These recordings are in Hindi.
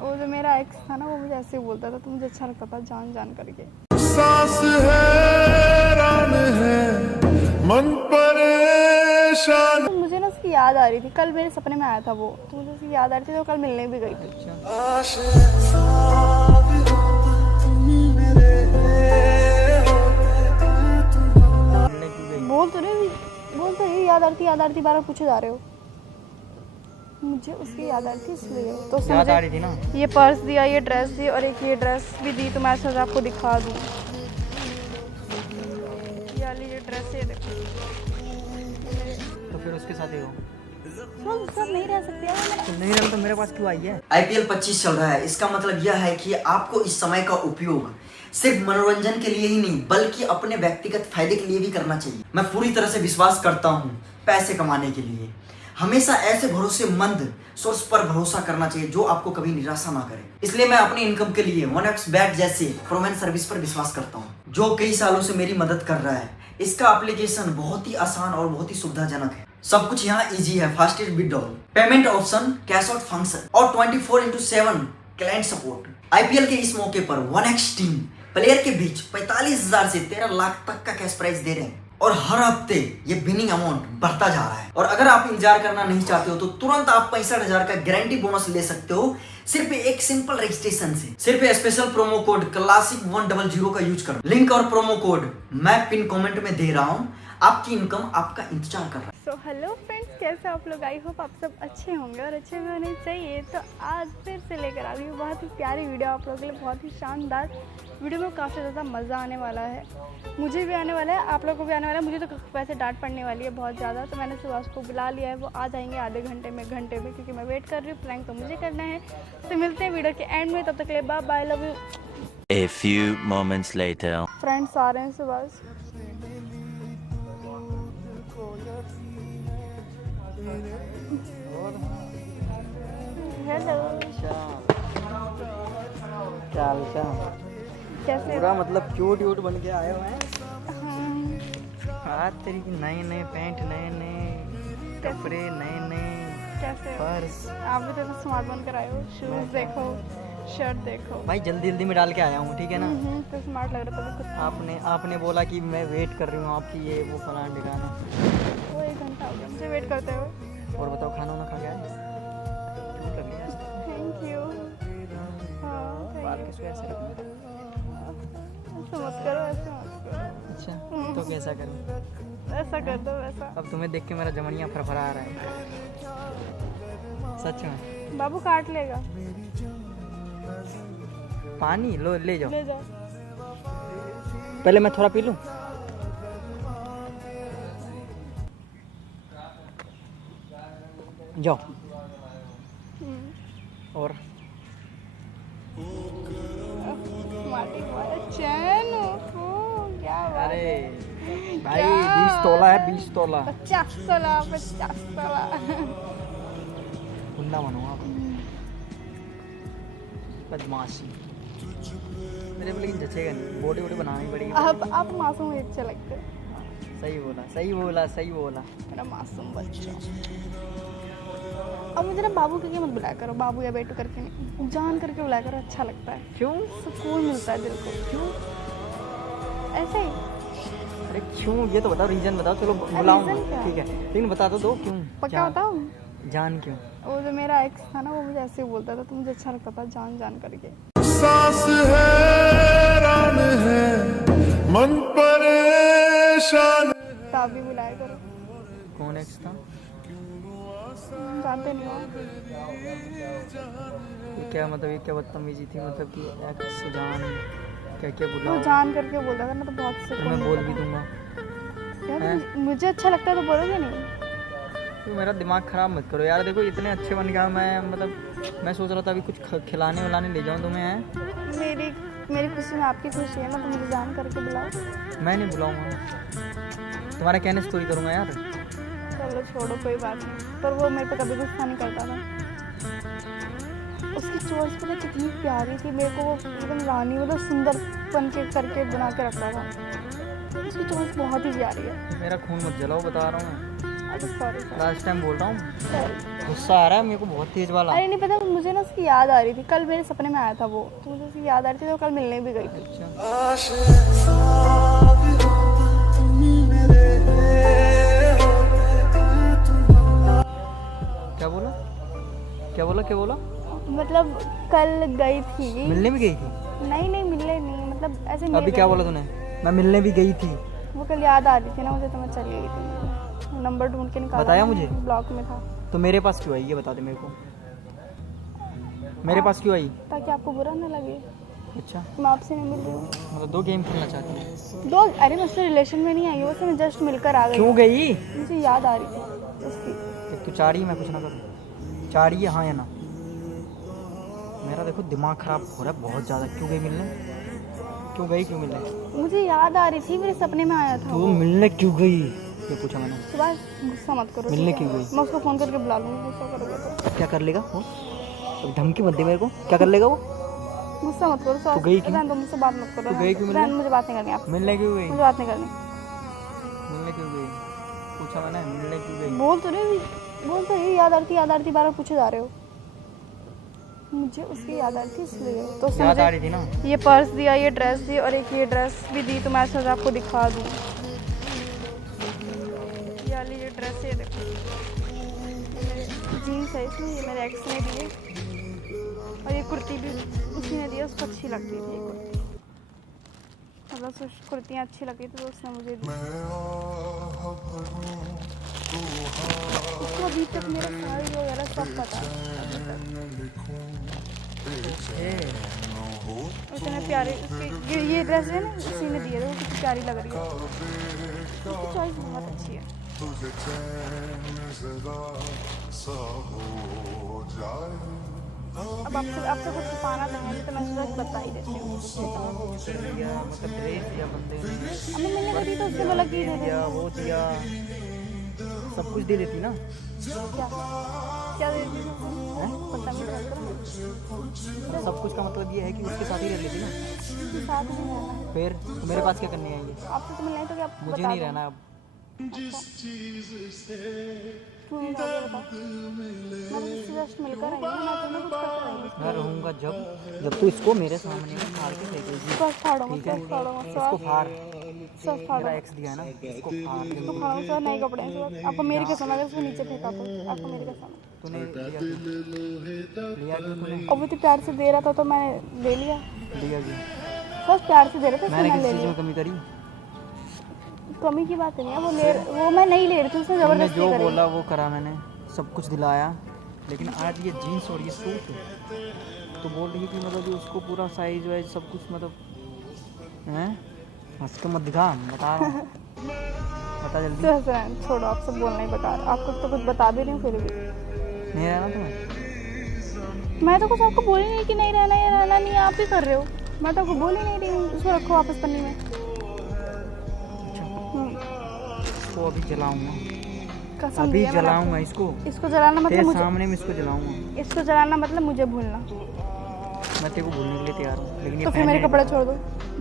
वो जो मेरा एक्स था ना, वो मुझे ऐसे ही बोलता था, तो मुझे अच्छा लगता था जान जान करके। सांस हैरान है मन परेशान। तो मुझे ना उसकी याद आ रही थी, कल मेरे सपने में आया था वो, तो मुझे उसकी याद आ रही थी, तो कल मिलने भी गई थी। बोल तो नहीं याद आ रही थी, बार पूछे जा रहे हो। मुझे उसकी याद आ रही थी इसलिए तो उसने याद मुझे आ रही थी ना। ये पर्स दिया, ये ड्रेस दी, और एक ये ड्रेस भी दी, तो मैं सोचा आपको दिखा दूँ। ये वाली ये ड्रेस है, देखो। तो फिर उसके साथ ही हो। सब नहीं रह सकते यार। तो नहीं रहना तो मेरे पास क्यों आई है? IPL 25 चल रहा है। इसका मतलब यह है कि आपको इस समय का उपयोग सिर्फ मनोरंजन के लिए ही नहीं बल्कि अपने व्यक्तिगत फायदे के लिए भी करना चाहिए। मैं पूरी तरह से विश्वास करता हूँ पैसे कमाने के लिए हमेशा ऐसे भरोसेमंद सोर्स पर भरोसा करना चाहिए जो आपको कभी निराशा ना करे। इसलिए मैं अपनी इनकम के लिए 1xBet जैसे प्रोवन सर्विस पर विश्वास करता हूँ जो कई सालों से मेरी मदद कर रहा है। इसका एप्लीकेशन बहुत ही आसान और बहुत ही सुविधाजनक है। सब कुछ यहाँ इजी है, fastest withdrawal, payment option, cash out function और 24/7 क्लाइंट सपोर्ट। IPL के इस मौके पर 1x टीम प्लेयर के बीच 45,000 से 13 लाख तक का कैश प्राइज दे रहे हैं और हर हफ्ते ये विनिंग अमाउंट बढ़ता जा रहा है। और अगर आप इंतजार करना नहीं चाहते हो तो तुरंत आप 65,000 का गारंटी बोनस ले सकते हो सिर्फ एक सिंपल रजिस्ट्रेशन से। सिर्फ स्पेशल प्रोमो कोड क्लासिक 100 का यूज करो। लिंक और प्रोमो कोड मैं पिन कमेंट में दे रहा हूँ। आपकी इनकम आपका इंतजार कर रहा है। सो हेलो फ्रेंड्स, कैसे आप लोग? आई होप आप सब अच्छे होंगे और अच्छे भी होने चाहिए। तो आज फिर से लेकर आ रही हूँ बहुत ही प्यारी वीडियो आप लोगों के लिए, बहुत ही शानदार वीडियो में काफ़ी ज़्यादा मज़ा आने वाला है। मुझे भी आने वाला है, आप लोगों को भी आने वाला है। मुझे तो वैसे डांट पड़ने वाली है बहुत ज़्यादा, तो मैंने सुबह उसको बुला लिया है, वो आ जाएंगे आधे घंटे में, घंटे में, क्योंकि मैं वेट कर रही हूँ। प्रैंक तो मुझे करना है। तो मिलते हैं वीडियो के एंड में, तब तक के लिए bye bye, love you. A few moments later. Friends आ रहे हैं सुबह। हेलो, चल कैसे पूरा मतलब क्यूट बन के आए हुए हैं। हाँ, आज तेरी की नए पैंट, नए कपड़े, नए कैसे हो? पर्स। आप भी तो स्मार्ट बनकर आए हो। शूज़ देखो, शर्ट देखो। भाई जल्दी में डाल के आया हूँ, ठीक है ना। तो स्मार्ट लग रहा था खुद। आपने बोला कि मैं वेट कर रही हूँ आपकी, ये वो फलाना ठिकाना। वो 1 घंटा हो गया मुझे वेट करते हुए। और बताओ, खाना वाना खा गया है? कर लिया। Thank you. बाल किस ऐसे रखना? ऐसा मत करो, ऐसा मत करो। अच्छा, तो कैसा करूँ? ऐसा कर दो वैसा। अब तुम्हें देख के मेरा जमनिया फरफरा रहा है, सच में। बाबू काट लेगा। पानी लो, ले जाओ। ले जा। पहले मैं थोड़ा पी लूँ। जाओ। और माटी वाला चैन हो, क्या बात अरे है। भाई क्या? 20 तोला है, 20 तोला। 50 तोला, 50 तोला। गुंडा बनो आप, बदमाशी। मेरे को लेकिन जचेगा नहीं, बॉडी बनानी पड़ेगी। आप मासूम ही अच्छे लगते हैं। सही बोला। मेरा मासूम बच्चा। अब मुझे ना बाबू करके मत बुलाया करो, बाबू या बेटू करके नहीं, जान करके बुलाया करो, अच्छा लगता है। क्यों? सुकून मिलता है दिल को। क्यों? ऐसे ही। अरे क्यों, ये तो बताओ, रीजन बताओ। चलो बुलाऊंगा, रीजन क्या? ठीक है, लेकिन बता तो दो क्यों। पक्का बताओ। जान क्यों? वो जो मेरा एक्स था ना, वो मुझे ऐसे ही बोलता था, तो मुझे अच्छा लगता था जान जान करके। सांस हैरान है मन परेशान। तो आप भी बुलाया करो। कौन एक्स था? जानते नहीं हो? ये क्या मतलब, ये क्या बदतमीजी थी? मतलब कि एक्स जान क्या वो बुलाओ? जान करके बोलता था ना, तो बहुत फिर सुकून मैं बोल मिलता भी था। दूंगा। यार मुझे अच्छा लगता है तो बोलोगे नहीं? तो मेरा दिमाग ख़राब मत करो यार। देखो इतने अच्छे बन गया मैं, मतलब मैं सोच रहा था अभी कुछ खिलाने विलाने ले जाऊँ तुम्हें। हैं मेरी खुशी में आपकी खुशी है ना, तो मुझे जान करके बुलाओ। मैं नहीं बुलाऊंगा, तुम्हारे कहने से थोड़ी करूँगा यार। चलो छोड़ो, कोई बात नहीं। पर वो मेरे पे कभी गुस्सा नहीं करता था। उसकी चॉइस पता कितनी प्यारी थी, मेरे को वो एकदम रानी, मतलब सुंदर बन के करके बना के रखता था। उसकी चॉइस बहुत ही प्यारी है। मेरा खून मत जलाओ, बता रहा हूँ मैं। सॉरी लास्ट टाइम बोल रहा हूँ, सॉरी। गुस्सा आ रहा है मेरे को बहुत तेज वाला। अरे नहीं पता, मुझे ना उसकी याद आ रही थी, कल मेरे सपने में आया था वो, तो मुझे उसकी याद आ रही थी, तो कल मिलने भी गई थी। क्या बोला क्या बोला क्या बोला? मतलब कल गई थी। मिलने भी गई थी? नहीं नहीं मिलने नहीं, मतलब ऐसे मिल अभी गई क्या थी। बोला तूने? मैं मिलने भी गई थी। वो कल याद आ रही थी ना मुझे, तो मैं चली गई थी, नंबर ढूंढ के निकाला। बताया मुझे? ब्लॉक में था। तो मेरे पास क्यों आई ये बता दे मेरे को, मेरे पास क्यों आई? ताकि आपको बुरा ना लगे, अच्छा, मैं आपसे नहीं मिल रही हूँ। मतलब 2 गेम खेलना चाहती है? दो, अरे मैं उससे रिलेशन में नहीं आई हूँ, उससे मैं जस्ट मिलकर आ गई। क्यों गई? मुझे याद आ रही थी उसकी। एक तो चाह रही है मैं कुछ ना करूँ, चाह रही है हाँ या ना? मेरा देखो दिमाग खराब हो रहा है बहुत ज़्यादा। क्यों गई मिलने? क्यों गई, क्यों मिलने? मुझे याद आ रही थी, मेरे सपने में आया था तू वो। मिलने क्यों गई ये पूछा मैंने। सुबह गुस्सा मत करो। मिलने ठीक है? क्यों गई? मैं उसको फ़ोन करके बुला लूँगी, गुस्सा करोगे तो। क्या कर लेगा वो? अब धमकी मत दे मेरे को, क्या कर लेगा वो? गुस्सा मत करो। तू गई क्यों? रहने दो, मुझसे बात मत करो। तू गई क्यों मिलने? रहने दो, मुझे बात नहीं करनी आप। मिलने क्यों गई? मुझे बात नहीं करनी। मिलने क्यों गई पूछा मैंने, मिलने क्यों गई? बोल तो रही याद आ रही थी, बार-बार पूछे जा रहे हो। मुझे उसकी याद आ रही थी इसलिए। तो उसने याद आ मुझे रही थी ना? ये पर्स दिया, ये ड्रेस दी, और एक ये ड्रेस भी दी, तो मैं सोचा आपको दिखा दूँ। ये वाली ये ड्रेस, ये देखो, जीन्स है इसमें, ये मेरे एक्स ने दी है, और ये कुर्ती भी उसी ने दी है, उसको अच्छी लगती थी ये कुर्ती, मतलब उसको कुर्तियाँ अच्छी लगती थी, तो उसने मुझे दी। उसको अभी तक मेरा साड़ी वगैरह सब पता है। इतने प्यारे उसकी ये ड्रेस है ना, उसी ने दी है, वो कितनी प्यारी लग रही है। उसकी चॉइस बहुत अच्छी है। अब आपसे कुछ छुपाना तो है नहीं, तो मैं सच बता ही देती हूँ। दिया मतलब ड्रेस दिया बंदे ने, अब मैं मिलने गई तो उससे बोला कि दे दे। दिया वो दिया, सब कुछ दे देती ना। क्या क्या दे दी? हैं? बदतमीज मत करो। सब कुछ का मतलब ये है कि उसके साथ ही रह लेती ना। उसके साथ नहीं रहना है। फिर तो मेरे पास क्या करने आई है? आपसे तो मिलना है तो क्या मुझे बता नहीं दो। रहना अब। क्यों नहीं रहोगे बता। मैं तो जस्ट मिलकर आई हूँ, मैं तुम्हें कुछ करते नहीं। मैं रहूँगा जब तू इसको मेरे सामने में फाड़ के फेंकेगी। सब फाड़ो मत, ठीक है, सब फाड़ो मत, इसको फाड़। सब मेरा फाड़ो। एक्स दिया है ना, इसको फाड़। तो फाड़ो सर, नए कपड़े हैं सर। आपको मेरी कसम, अगर उसको नीचे फेंका तो आपको मेरी कसम है। तूने लिया क्यों तूने? और वो तो प्यार से दे रहा था, तो मैंने ले लिया। लिया क्यों? बस प्यार से दे रहा था, मैंने इसलिए किसी ले चीज़ लिया। में कमी करी? कमी की बात नहीं है, वो मैं नहीं ले रही थी, उसने तूने जबरदस्ती जो करी। बोला वो करा मैंने, सब कुछ दिलाया, लेकिन आज ये जीन्स और ये सूट तो बोल रही है कि मतलब ये उसको पूरा साइज वाइज सब कुछ मतलब हैं। हंस के मत दिखा, बता रहा हूँ। बता जल्दी। सर छोड़ो, आपसे बोलना ही बेकार। आपको तो कुछ बता भी रही हूँ, फिर भी नहीं रहना तुम्हें? मैं तो कुछ आपको बोल ही नहीं कि नहीं रहना, या रहना नहीं, आप ही कर रहे हो। मैं तो आपको बोल ही नहीं रही हूँ। उसको रखो वापस पन्नी में। इसको अभी जलाऊंगा, कसम अभी दी है मैंने जलाऊंगा आपको। इसको। इसको जलाना मतलब तेरे मुझे, सामने में इसको जलाऊंगा। इसको जलाना मतलब मुझे भूलना। मैं तेरे को भूलने के लिए तैयार हूँ, लेकिन ये तो फिर मेरे पहनने कपड़े नहीं छोड़ दो।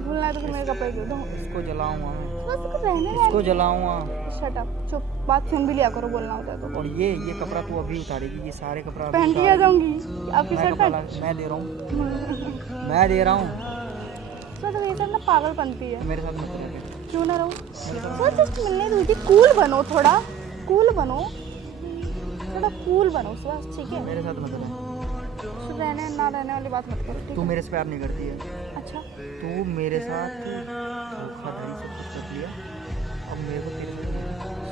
भूलना है तो फिर मेरे कपड़े छोड़ दो। दूंगा। इसको जलाऊंगा मैं, बस इसको रहने इसको जलाऊंगा। शट अप, चुप। बात सुन भी लिया करो, बोलना होता है तो। और ये कपड़ा तू अभी उतारेगी, ये सारे कपड़ा अभी पहन के आ उतार। जाऊंगी आपकी मैं शर्ट कपड़ा पहन। मैं दे रहा हूँ, मैं दे रहा हूँ। तो ये सब ना पागल बनती है। मेरे साथ मत रह। क्यों ना रहूं? सर जस्ट मिलने दीजिए, कूल बनो, थोड़ा कूल बनो, थोड़ा कूल बनो बस, ठीक है? मेरे साथ मत रह। तो रहने ना रहने वाली बात मत करो, ठीक तू है? मेरे से प्यार नहीं करती है। अच्छा, तू मेरे साथ धोखाधड़ी सब कुछ कर लिया, अब मेरे को तेरे से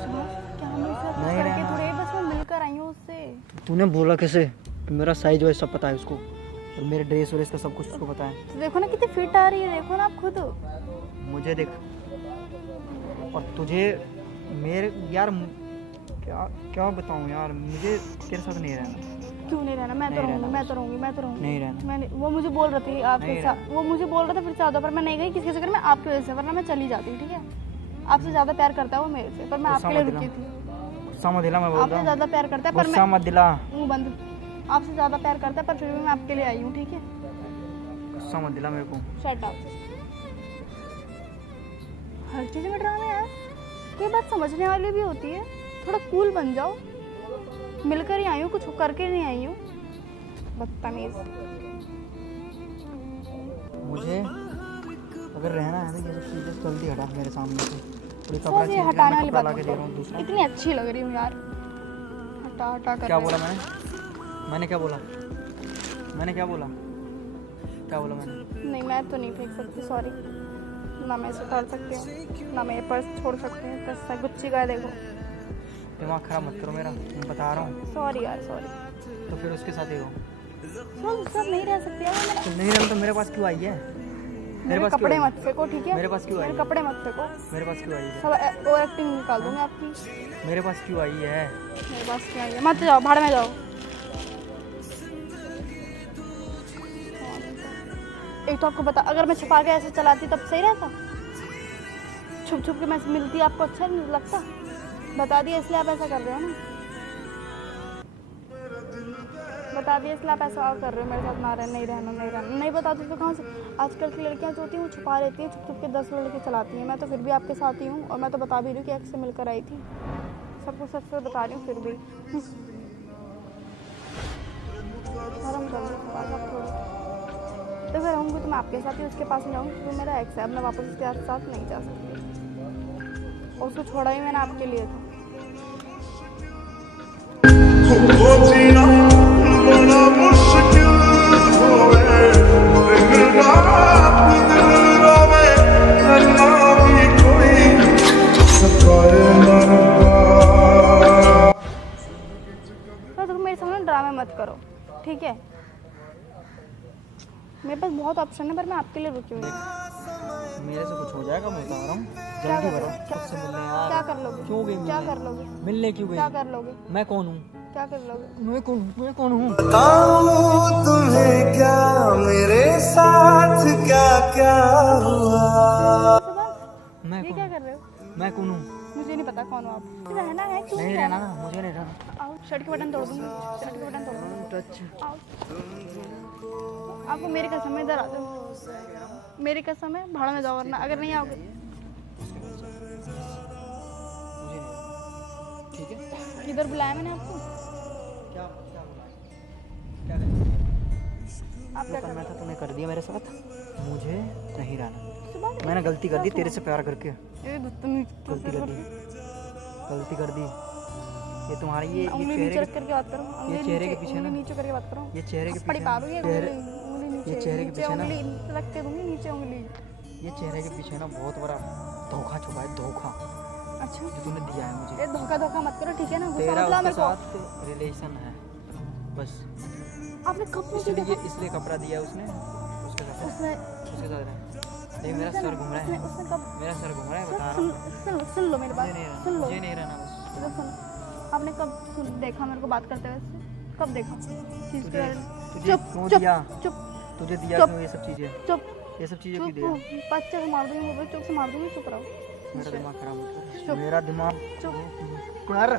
सुनो, क्या मेरे साथ नहीं करके रहना। थोड़े, बस मैं मिलकर आई हूँ उससे। तूने बोला कैसे? मेरा साइज वाइज सब पता है उसको, और मेरे ड्रेस व्रेस का सब कुछ उसको पता है। तो देखो ना कितनी फिट आ रही है, देखो ना आप खुद। मुझे देख, और तुझे मेरे यार क्या क्या बताऊँ यार, मुझे तेरे साथ नहीं रहना। क्यों नहीं रहना? मैं तो नहीं रहूंगी, रहना। मैं तो रहूंगी, मैं तो रहूंगी। नहीं रहना। मैंने वो मुझे बोल रही थी आपके नहीं साथ, वो मुझे बोल रहा था फिर से आता, पर मैं नहीं गई किसके चक्कर में, आपकी वजह से, वरना मैं चली जाती, ठीक है? आपसे ज़्यादा प्यार करता है वो मेरे से, पर मैं गुस्सा आपके लिए मत रुकी दिला। थी। गुस्सा मत दिला, मैं बोल आपसे रहा ज़्यादा हूँ। प्यार करता है, पर गुस्सा मैं मत दिला, मुँह बंद। आपसे ज़्यादा प्यार करता है, पर फिर भी मैं आपके लिए आई हूँ, ठीक है? गुस्सा मत दिला मेरे को। Shut up. हर चीज़ में ड्रामे यार, ये बात समझने वाली भी होती है। थोड़ा कूल बन जाओ। मिलकर ही आई हूँ, कुछ करके नहीं आई हूँ। बदतमीज। मुझे अगर रहना है तो ये सब चीज़ें जल्दी हटा मेरे सामने से। पूरी कपड़ा ये चेंज कर, हटाने मैं वाली कपड़ा बात ला के दे रहा हूँ दूसरा। इतनी अच्छी लग रही हूँ यार। हटा हटा कर क्या रहे बोला हो। मैंने क्या बोला? क्या बोला मैंने? नहीं, मैं तो नहीं फेंक सकती, सॉरी। ना मैं इसे उतार सकती हूँ, ना मैं ये पर्स छोड़ सकती हूँ। पर्स गुच्ची का है, देखो। दिमाग खराब मत करो मेरा, मैं बता रहा हूँ। सॉरी यार, सॉरी। तो फिर उसके साथ ही हो। सर नहीं रह सकती यार मैं। तो नहीं रहना तो मेरे पास क्यों आई है? मेरे पास क्यों कपड़े आई? मत फेंको, ठीक है? मेरे पास क्यों आई मेरे है? कपड़े मत फेंको। मेरे पास क्यों आई है? सब ओवर एक्टिंग निकाल दूंगी आपकी। मेरे पास क्यों आई है? मेरे पास क्या है? मत जाओ, भाड़ में जाओ। एक तो आपको बता, अगर मैं छुपा के ऐसे चलाती तब सही रहता। छुप छुप के मैं मिलती, आपको अच्छा नहीं लगता? बता दिया इसलिए आप ऐसा कर रहे हो ना। बता दिया इसलिए आप ऐसा कर रहे हो मेरे साथ। ना रहना, नहीं रहना, नहीं रहना। नहीं बताती तो कहाँ से? आजकल की लड़कियां जो होती हैं वो छुपा रहती हैं, छुप छुप के 10 लड़के चलाती हैं। मैं तो फिर भी आपके साथ ही हूँ, और मैं तो बता भी रही हूँ कि एक्स से मिलकर आई थी। सबको सच सच बता रही हूँ फिर भी। शर्म कर लो थोड़ा। तो फिर रहूँगी तो मैं आपके साथ ही उसके पास नहीं जाऊँगी, क्योंकि मेरा एक्स है। अब मैं वापस उसके साथ नहीं जा सकती, और उसको छोड़ा ही मैंने आपके लिए था। वो जीना बड़ा मुश्किल होवे, दिन रात दिल रोवे, ना भी कोई सताए ना रब्बा। तो तुम मेरे सामने ड्रामे मत करो, ठीक है? मेरे पास बहुत ऑप्शन है, पर मैं आपके लिए रुकी हुई हूँ। मेरे से कुछ हो जाएगा, मैं बता रहा हूँ। क्या जल्दी कर करो, लोगे? खुद से मिलने यार। क्या कर लोगे? क्यों गई क्या मिलने? कर लोगे? मिलने क्यों क्या गई? कर लोगे? मैं कौन हूँ? क्या कर लोगे? मैं कौन हूँ? बताऊं तुम्हें क्या मेरे साथ क्या क्या हुआ। मैं ये कौन क्या हूँ? कर रहे हो? मैं कौन हूँ? मुझे नहीं पता कौन हो आप। रहना है क्यों? नहीं रहना ना, मुझे नहीं रहना। आओ, शर्ट के बटन तोड़ दूंगी। शर्ट के बटन तोड़ दूंगी। टच। आओ। आपको मेरी कसम है, इधर आ जाओ। मेरी कसम है, भाड़ में जाओ, वरना अगर नहीं आओगे। ठीक है। किधर बुलाया मैंने आपको? क्या बोला? आप क्या कर करना रहे था तूने कर दिया मेरे साथ। मुझे नहीं रहना। हो? सुबह मैंने गलती कर दी तेरे से प्यार करके। ये गलती कर दी। ये तुम्हारी ये उंगली नीचे चेहरे रख करके बात करो। ये चेहरे के पीछे ना, उंगली नीचे करके बात करो। ये चेहरे के पड़ी पीछे पारोगे उंगली नीचे। ये चेहरे के नीचे पीछे ना, उंगली रख के दूंगी, नीचे उंगली। ये चेहरे के पीछे ना बहुत बड़ा धोखा छुपा है। धोखा अच्छा, जो तूने दिया है मुझे। ये धोखा मत करो, ठीक है ना? गुस्सा तेरा मत लाओ उसके मेरे को। साथ रिलेशन है बस, आपने कब मुझे देखा? इसलिए कपड़ा दिया उसने उसके साथ उसने रहे। लेकिन मेरा सर घूम रहा है। उसने कब? मेरा सर घूम रहा है, बता रहा हूँ। सुन लो मेरी बात, सुन लो। मुझे नहीं रहना बस। इधर सुनो। आपने कब देखा मेरे को बात करते हुए इससे? कब देखा? चीज़ के बारे में? तुझे क्यों दिया? चुप तुझे दिया चुप। क्यों ये सब चीजें? चुप ये सब चीजें क्यों चुप। दिया? बच्चे से मार दूंगी, वो चुप से मार दूंगी, चुप रहो। मेरा दिमाग खराब मत कर। चुप। मेरा दिमाग चुप कर।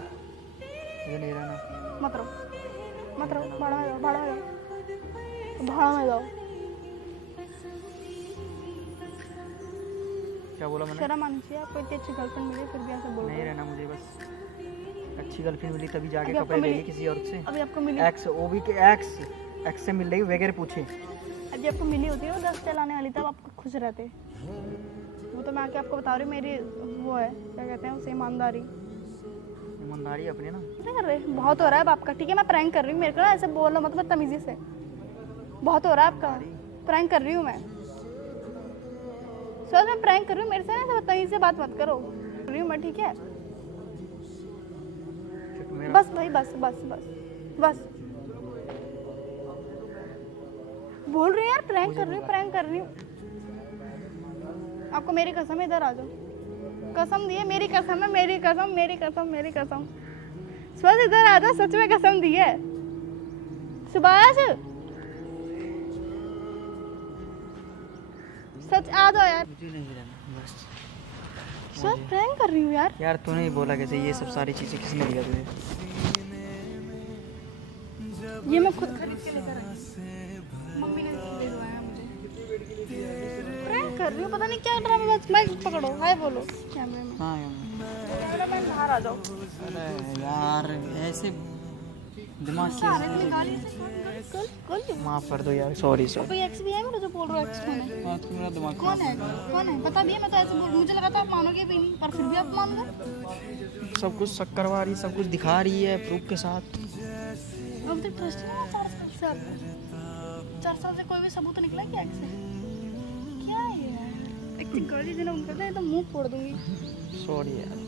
मुझे नहीं रहना। मत रहो, भाड़ में जाओ, भाड़ में जाओ, भाड़ में जाओ। क्या बोला मैंने? शर्म आनी चाहिए आपको। इतनी अच्छी गर्लफ्रेंड मिली फिर भी ऐसे बोल रहे नहीं हो। रहना मुझे बस। अच्छी गर्लफ्रेंड मिली तभी जाके अभी आपको कपड़े मिली? लेगी किसी और से। अभी आपको मिली, एक्स वो भी के एक्स से मिल रही वगैरह पूछे। अभी आपको मिली होती है वो 10 चलाने वाली, तब आप खुश रहते। वो तो मैं आके आपको बता रही हूँ, मेरी वो है, क्या कहते हैं उसे, ईमानदारी। ईमानदारी अपनी ना। क्या कर रहे? बहुत हो रहा है अब आपका, ठीक है? मैं प्रैंक कर रही हूँ, मेरे को ना ऐसे बोलो मत बदतमीजी से। बहुत हो रहा है आपका, प्रैंक कर रही हूँ मैं। सर मैं प्रैंक कर रही हूँ, मेरे से ना ऐसे बदतमीजी से बात मत करो। कर रही हूँ मैं, ठीक है? बस भाई, बस बस बस बस। बोल रही हूँ यार, प्रैंक कर रही हूँ, प्रैंक कर रही हूँ। आपको मेरी कसम है, इधर आ जाओ। कसम दी है, मेरी कसम है, मेरी कसम, मेरी कसम, मेरी कसम। सुभाष इधर आ जाओ, सच में कसम दी है। सुभाष सच आ जाओ यार। मुझे नहीं रहना बस। सुभाष प्रैंक कर रही हूँ यार। यार तूने ही बोला कैसे ये सब सारी चीजें किसने दिया तुझे? ये मैं खुद खरीद के लेकर आई, मम्मी ने दिलवाया मुझे। प्रैंक कर रही हूँ, पता नहीं क्या ड्रामेबाज। माइक पकड़ो, हाय बोलो कैमरे में। हाँ यार। मैं बाहर आ जाओ। अरे यार ऐसे दिमाग से सारे में गाली से कौन माफ कर दो यार, सॉरी कोई एक्स भी है मेरा जो बोल रहा है एक्स कौन है? मेरा दिमाग कौन है बता दिए। मैं तो ऐसे बोल, मुझे लगा था आप मानोगे भी नहीं, पर फिर भी आप मान गए। सब कुछ शक करवा रही, सब कुछ दिखा रही है प्रूफ के साथ। अब तक ट्रस्ट नहीं हुआ 4 साल से। 4 साल से कोई भी सबूत निकला क्या एक्स है? क्या है यार, एक गाली देना उनको कहते हैं तो मुंह फोड़ दूंगी। सॉरी यार।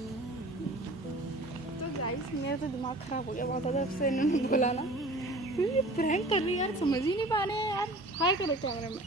तो गाइस मेरा तो दिमाग खराब हो गया बहुत ज़्यादा, उससे इन्होंने बोला ना ये प्रैंक कर रही है यार, समझ ही नहीं पा रहे हैं यार। हाय करो कैमरे में।